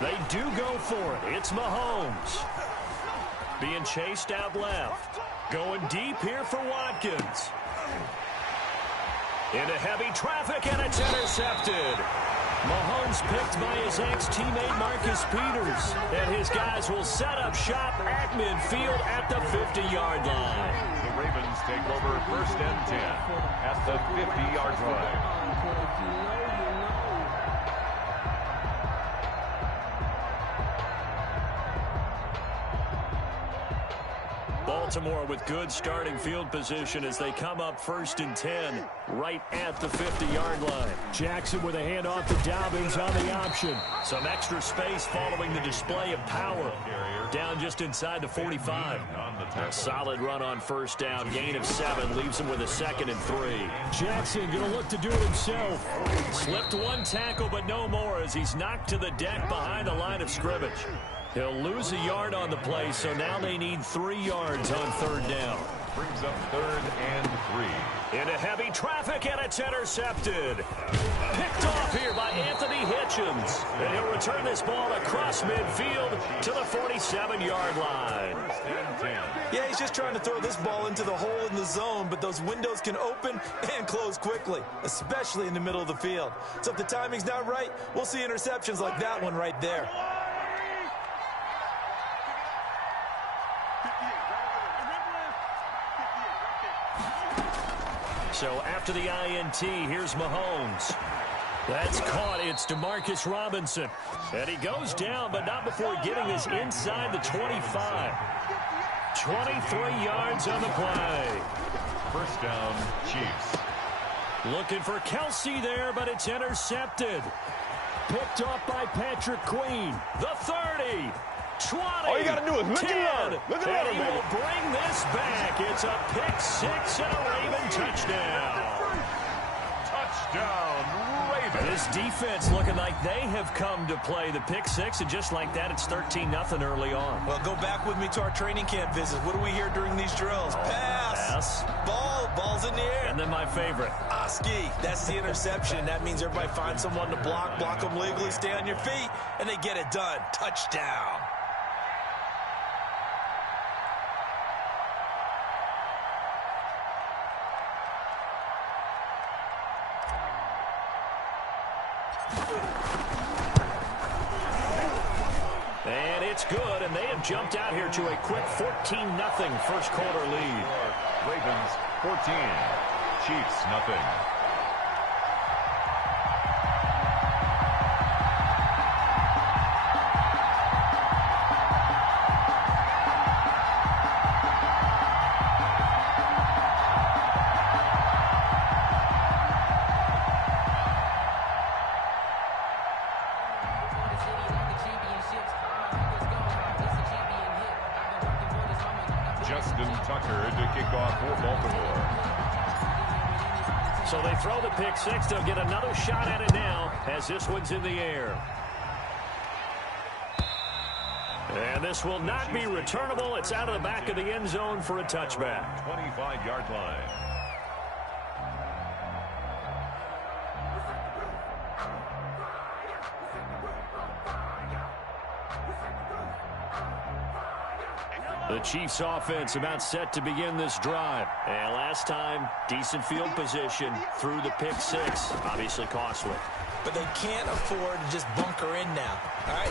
They do go for it. It's Mahomes. Being chased out left. Going deep here for Watkins. Into heavy traffic, and it's intercepted. Mahomes picked by his ex-teammate Marcus Peters. And his guys will set up shop at midfield at the 50-yard line. The Ravens take over 1st and 10 at the 50-yard line. Baltimore with good starting field position as they come up 1st and 10 right at the 50-yard line. Jackson with a handoff to Dobbins on the option. Some extra space following the display of power. Down just inside the 45. A solid run on 1st down. Gain of 7 leaves him with a 2nd and 3. Jackson going to look to do it himself. Slipped 1 tackle, but no more as he's knocked to the deck behind the line of scrimmage. He'll lose a yard on the play, so now they need 3 yards on 3rd down. Brings up 3rd and 3. Into heavy traffic, and it's intercepted. Picked off here by Anthony Hitchens. And he'll return this ball across midfield to the 47-yard line. Yeah, he's just trying to throw this ball into the hole in the zone, but those windows can open and close quickly, especially in the middle of the field. So if the timing's not right, we'll see interceptions like that one right there. So after the INT, here's Mahomes. That's caught. It's DeMarcus Robinson. And he goes down, but not before getting this inside the 25. 23 yards on the play. 1st down, Chiefs. Looking for Kelsey there, but it's intercepted. Picked off by Patrick Queen. The 30. 20. All you got to do is look 10, and learn. Look and learn, and he will bring this back. It's a pick 6 and a Raven touchdown. Touchdown, Ravens. This defense looking like they have come to play the pick 6, and just like that, it's 13-0 early on. Well, go back with me to our training camp visit. What do we hear during these drills? Pass. Ball's in the air. And then my favorite. Oski. That's the interception. That means everybody finds someone to block them legally, stay on your feet, and they get it done. Touchdown. And it's good, and they have jumped out here to a quick 14-0 first quarter lead. Ravens 14, Chiefs, nothing. To kick off for Baltimore. So they throw the pick six. They'll get another shot at it now as this one's in the air. And this will not be returnable. It's out of the back of the end zone for a touchback. 25-yard line. The Chiefs offense about set to begin this drive. And last time, decent field position through the pick six. Obviously costly. But they can't afford to just bunker in now. All right,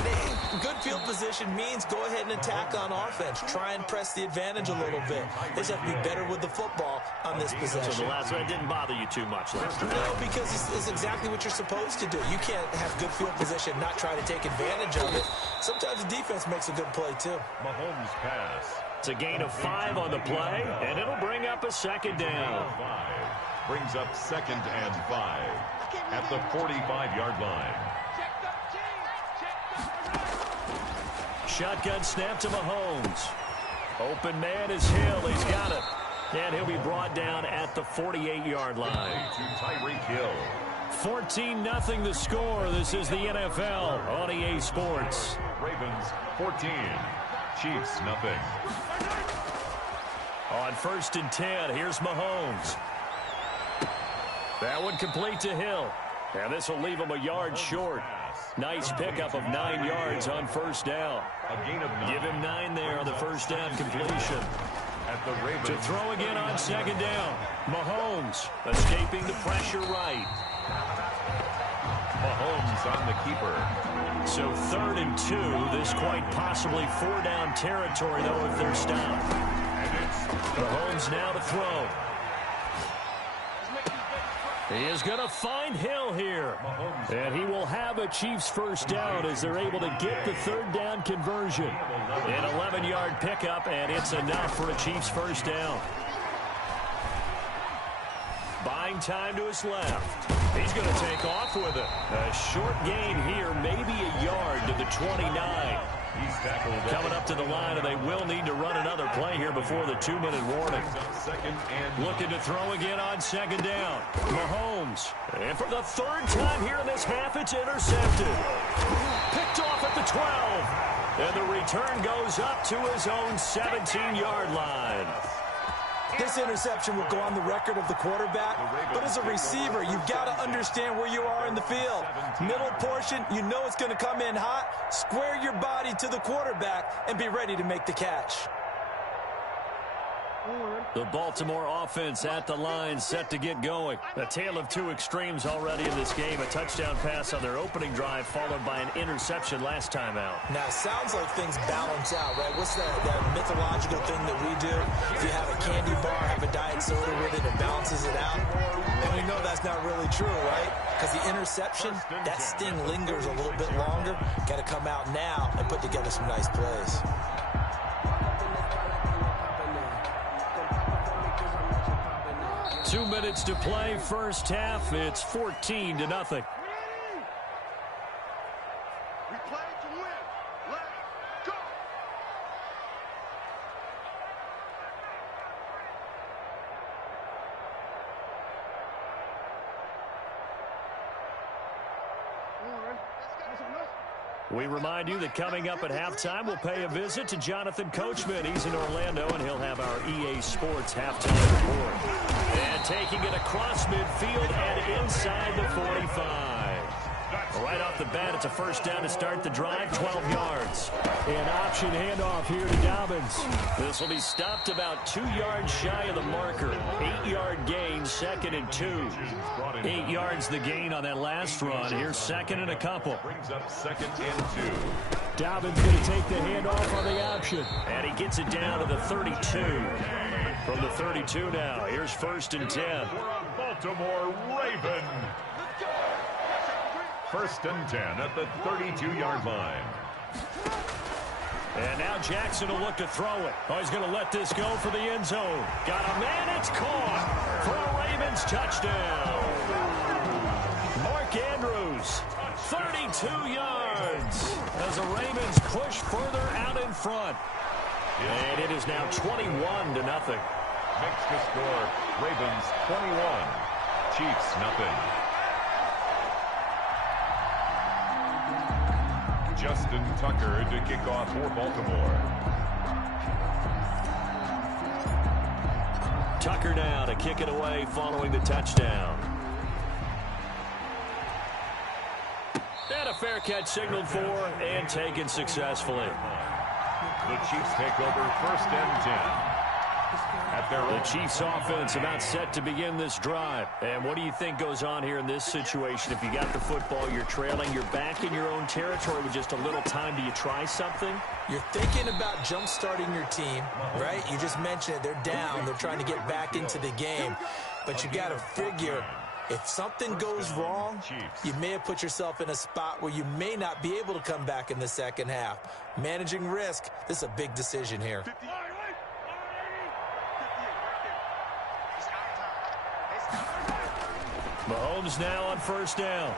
good field position means go ahead and attack on offense. Try and press the advantage a little bit. They just have to be better with the football on this possession. So the last one didn't bother you too much last time. No, because it's exactly what you're supposed to do. You can't have good field position, not try to take advantage of it. Sometimes the defense makes a good play, too. Mahomes pass. It's a gain of 5 on the play, and it'll bring up a second down. Brings up 2nd and 5 at the 45-yard line. Shotgun snap to Mahomes. Open man is Hill. He's got it. And he'll be brought down at the 48-yard line. To Tyreek Hill. 14-0 the score. This is the NFL on EA Sports. Ravens 14. Chiefs nothing. On 1st and 10, here's Mahomes. That one complete to Hill. And this will leave him a yard short. Nice pickup of 9 yards on 1st down. A gain of 9. Give him 9 there on the 1st down completion. At the Ravens. To throw again on 2nd down. Mahomes escaping the pressure right. Mahomes on the keeper. So 3rd and 2. This quite possibly 4-down territory, though, if they're stopped. Mahomes now to throw. He is going to find Hill here. And he will have a Chiefs 1st down as they're able to get the 3rd down conversion. An 11-yard pickup, and it's enough for a Chiefs 1st down. Buying time to his left. He's going to take off with it. A short gain here, maybe a yard to the 29. He's tackled. Coming up to the line, and they will need to run another play here before the 2-minute warning. Looking to throw again on 2nd down. Mahomes. And for the 3rd time here in this half, it's intercepted. Picked off at the 12. And the return goes up to his own 17-yard line. This interception will go on the record of the quarterback, but as a receiver, you've got to understand where you are in the field. Middle portion, you know it's going to come in hot. Square your body to the quarterback and be ready to make the catch. The Baltimore offense at the line, set to get going. A tale of two extremes already in this game. A touchdown pass on their opening drive, followed by an interception last time out. Now, it sounds like things balance out, right? What's that mythological thing that we do? If you have a candy bar, have a diet soda with it, it balances it out. And we know that's not really true, right? Because the interception, that sting lingers a little bit longer. Got to come out now and put together some nice plays. Two minutes to play, first half. It's 14-0. We play to win. Let's go. We remind you that coming up at halftime, we'll pay a visit to Jonathan Coachman. He's in Orlando, and he'll have our EA Sports halftime report. And taking it across midfield and inside the 45. Right off the bat, it's a first down to start the drive, 12 yards. An option handoff here to Dobbins. This will be stopped about 2 yards shy of the marker. 8-yard gain, 2nd and 2. 8 yards the gain on that last run. Here's 2nd and a couple. Brings up 2nd and 2. Dobbins going to take the handoff on the option. And he gets it down to the 32. From the 32 now, here's 1st and 10. Baltimore Raven. 1st and 10 at the 32-yard line. And now Jackson will look to throw it. Oh, he's going to let this go for the end zone. Got a man, it's caught for a Ravens touchdown. Mark Andrews, 32 yards as the Ravens push further out in front. And it is now 21-0. Makes the score, Ravens 21, Chiefs nothing. Justin Tucker to kick off for Baltimore. Tucker now to kick it away following the touchdown. And a fair catch signaled for and taken successfully. The Chiefs take over 1st and 10. The Chiefs offense about set to begin this drive. And what do you think goes on here in this situation? If you got the football, you're trailing, you're back in your own territory with just a little time. Do you try something? You're thinking about jump-starting your team, right? You just mentioned it. They're down. They're trying to get back into the game. But you got to figure, if something goes wrong, you may have put yourself in a spot where you may not be able to come back in the second half. Managing risk, this is a big decision here. Mahomes now on 1st down.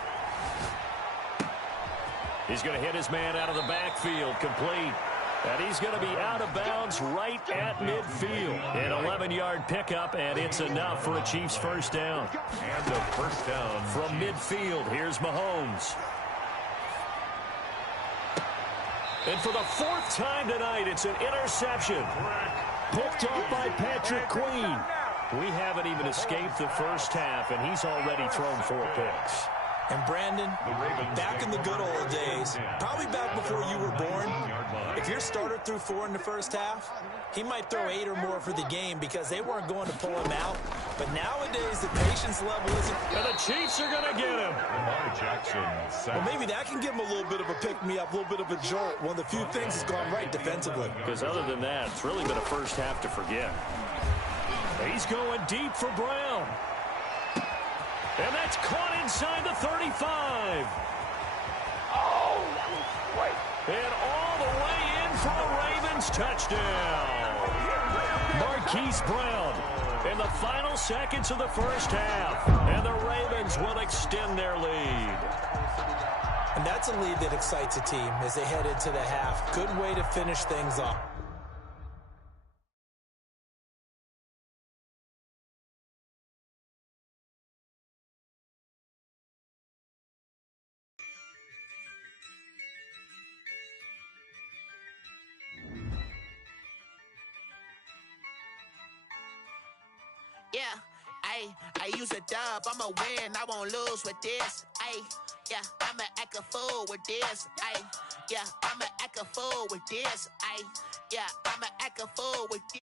He's going to hit his man out of the backfield, complete. And he's going to be out of bounds right at midfield. An 11-yard pickup, and it's enough for a Chiefs 1st down. And a 1st down. From midfield, here's Mahomes. And for the 4th time tonight, it's an interception. Picked up by Patrick Queen. We haven't even escaped the first half, and he's already thrown 4 picks. And Brandon, back in the good old days, probably back before you were born, if your starter threw 4 in the first half, he might throw 8 or more for the game because they weren't going to pull him out. But nowadays, the patience level isn't. And the Chiefs are going to get him. Well, maybe that can give him a little bit of a pick-me-up, a little bit of a jolt. One of the few things that's gone right defensively. Because other than that, it's really been a first half to forget. He's going deep for Brown. And that's caught inside the 35. Oh, that was great. And all the way in for a Ravens touchdown. Marquise Brown in the final seconds of the first half. And the Ravens will extend their lead. And that's a lead that excites a team as they head into the half. Good way to finish things off. Yeah, I use a dub, I'ma win, I won't lose with this. Yeah, I'ma act a fool with this. Yeah, I'ma act a fool with this. Yeah, I'ma act a fool with this.